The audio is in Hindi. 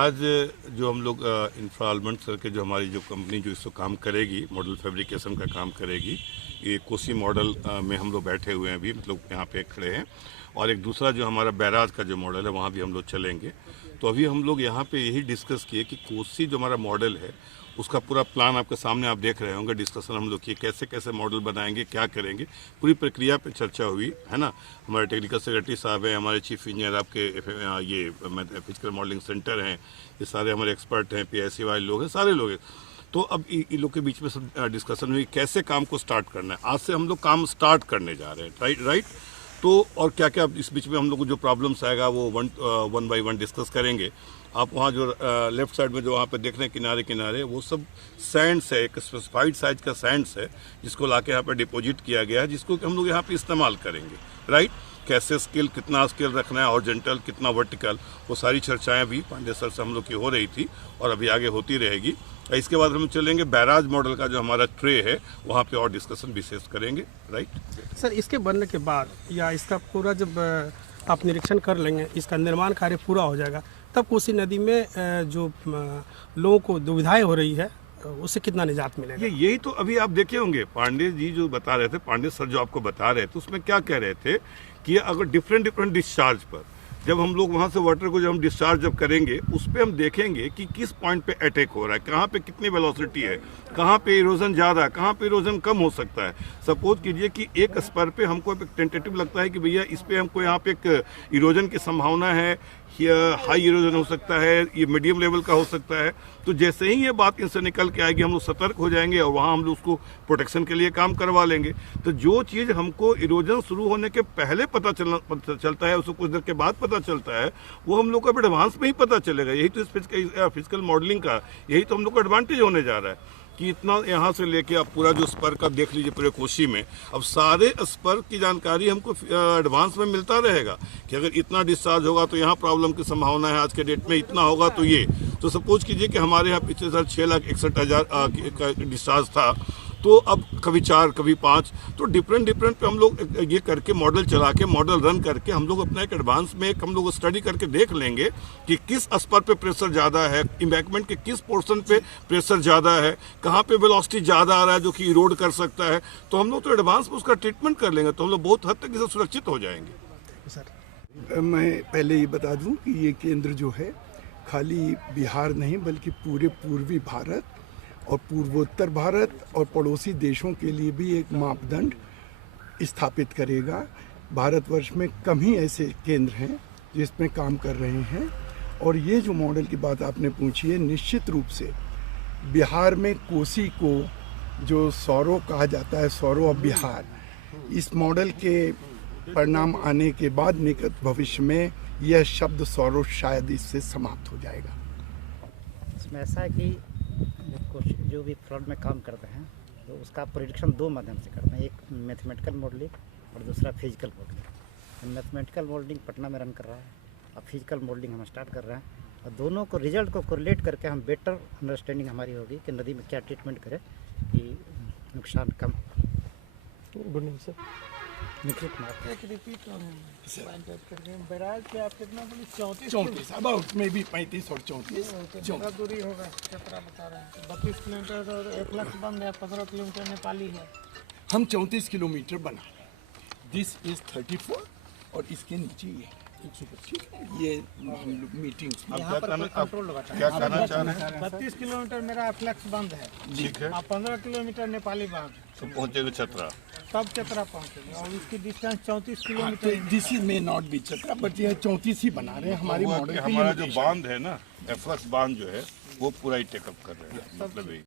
आज जो हम लोग इंफ्रालमेंट सर के जो हमारी जो कंपनी जो इसको काम करेगी, मॉडल फैब्रिकेशन का काम करेगी, ये कोसी मॉडल में हम लोग बैठे हुए हैं अभी, मतलब यहाँ पे खड़े हैं। और एक दूसरा जो हमारा बैराज का जो मॉडल है वहाँ भी हम लोग चलेंगे। तो अभी हम लोग यहाँ पे यही डिस्कस किए कि कोसी जो हमारा मॉडल है उसका पूरा प्लान आपके सामने आप देख रहे होंगे। डिस्कशन हम लोग किए कैसे कैसे मॉडल बनाएंगे, क्या करेंगे, पूरी प्रक्रिया पे चर्चा हुई है ना। हमारे टेक्निकल सेक्रेटरी साहब हैं, हमारे चीफ इंजीनियर आपके ये फिजिकल मॉडलिंग सेंटर हैं, ये सारे हमारे एक्सपर्ट हैं, PIC वाले लोग हैं, सारे लोग हैं। तो अब इन लोग के बीच में सब डिस्कशन हुई कैसे काम को स्टार्ट करना है। आज से हम लोग काम स्टार्ट करने जा रहे हैं, राइट। तो और क्या क्या इस बीच में हम लोग को जो प्रॉब्लम्स आएगा वो वन बाई वन डिस्कस करेंगे। आप वहाँ जो लेफ्ट साइड में जो वहाँ पे देख रहे हैं किनारे किनारे, वो सब सैंड्स है, एक स्पेसिफाइड साइज का सैंड्स है जिसको लाके यहाँ पे डिपॉजिट किया गया है, जिसको हम लोग यहाँ पे इस्तेमाल करेंगे, राइट। कैसे स्केल, कितना स्केल रखना है, हॉरिजॉन्टल कितना वर्टिकल, वो सारी चर्चाएं भी पांडे सर से हम लोग की हो रही थी और अभी आगे होती रहेगी। इसके बाद हम चलेंगे बैराज मॉडल का जो हमारा ट्रे है वहाँ पे और डिस्कशन विशेष करेंगे, राइट। सर इसके बनने के बाद या इसका पूरा जब आप निरीक्षण कर लेंगे, इसका निर्माण कार्य पूरा हो जाएगा, तब कोसी नदी में जो लोगों को दुविधाएं हो रही है उससे कितना निजात मिलेगा? यही तो अभी आप देखे होंगे पांडे जी जो बता रहे थे, पांडे सर जो आपको बता रहे थे उसमें क्या कह रहे थे कि अगर डिफरेंट डिस्चार्ज पर जब हम लोग वहाँ से वाटर को जब हम डिस्चार्ज जब करेंगे उस पर हम देखेंगे कि किस पॉइंट पे अटैक हो रहा है, कहाँ पे कितनी वेलोसिटी है, कहाँ पे इरोजन ज़्यादा है, कहाँ पे इरोजन कम हो सकता है। सपोज कीजिए कि एक स्पर पे हमको एक टेंटेटिव लगता है कि भैया इस पे हमको यहाँ पे एक इरोजन की संभावना है, हाई इरोजन हो सकता है, ये मीडियम लेवल का हो सकता है। तो जैसे ही ये बात इनसे निकल के आएगी हम लोग सतर्क हो जाएंगे और वहाँ हम लोग उसको प्रोटेक्शन के लिए काम करवा लेंगे। तो जो चीज़ हमको इरोजन शुरू होने के पहले पता चलता है, उसको कुछ देर के बाद पता चलता है, वो हम लोग को एडवांस में ही पता चलेगा। यही तो इस फिजिकल मॉडलिंग का यही तो हम लोग को एडवांटेज होने जा रहा है कि इतना यहाँ से लेके आप पूरा जो स्पर का देख लीजिए पूरे कोसी में, अब सारे स्पर की जानकारी हमको एडवांस में मिलता रहेगा कि अगर इतना डिस्चार्ज होगा तो यहाँ प्रॉब्लम की संभावना है, आज के डेट में इतना होगा तो ये। तो सपोज कीजिए कि हमारे यहाँ पिछले साल 6,61,000 का डिस्चार्ज था, तो अब कभी 4 कभी 5, तो डिफरेंट पे हम लोग ये करके मॉडल चला के मॉडल रन करके हम लोग अपना एक एडवांस में हम लोग स्टडी करके देख लेंगे कि किस स्पर पे प्रेशर ज़्यादा है, इम्बैंकमेंट के किस पोर्शन पे प्रेशर ज़्यादा है, कहाँ पे वेलोसिटी ज़्यादा आ रहा है जो कि इरोड कर सकता है। तो हम लोग तो एडवांस में उसका ट्रीटमेंट कर लेंगे, तो हम लोग बहुत हद तक इससे सुरक्षित हो जाएंगे। सर मैं पहले ये बता दूं कि ये केंद्र जो है खाली बिहार नहीं बल्कि पूरे पूर्वी भारत और पूर्वोत्तर भारत और पड़ोसी देशों के लिए भी एक मापदंड स्थापित करेगा। भारतवर्ष में कम ही ऐसे केंद्र हैं जिसमें काम कर रहे हैं। और ये जो मॉडल की बात आपने पूछी है, निश्चित रूप से बिहार में कोसी को जो सौरो कहा जाता है, सौरो ऑफ बिहार, इस मॉडल के परिणाम आने के बाद निकट भविष्य में यह शब्द सौरो शायद इससे समाप्त हो जाएगा। इसमें ऐसा है कि जो भी फ्रॉड में काम करते हैं तो उसका प्रेडिक्शन 2 माध्यम से करते हैं, एक मैथमेटिकल मॉडलिंग और दूसरा physical modelling. Mathematical modelling Patna में रन कर रहा है और फिजिकल मॉडलिंग हम स्टार्ट कर रहे हैं, और दोनों को रिजल्ट को कोरिलेट करके हम बेटर अंडरस्टैंडिंग हमारी होगी कि नदी में क्या ट्रीटमेंट करें कि नुकसान कम। Good news sir. Nikhil Kumar barrage पे आप कितना बोले? 34 अबाउट में भी 35 और 34 कितना दूरी होगा? चतरा बता रहे हैं 32 किलोमीटर और 1 लाख बंद है, 15 किलोमीटर नेपाली है। हम 34 किलोमीटर बना रहे हैं। दिस इज 34 और इसके नीचे ये 125 है। ये हम लोग मीटिंग यहाँ पर कंट्रोल लगा क्या कहना चाह रहे हैं? 32 किलोमीटर मेरा फ्लैक्स बंद है, ठीक है, आप 15 किलोमीटर नेपाली बांध तो पहुँचेगा चतरा, तब चतरा पहुँचेंगे और इसकी distance 34 kilometre. This is may not be Chatra but ये 34 ही बना रहे हैं हमारी मॉडल। हमारा जो बांध है ना, एफ्लक्स बांध जो है वो पूरा ही टेकअप कर रहे हैं, मतलब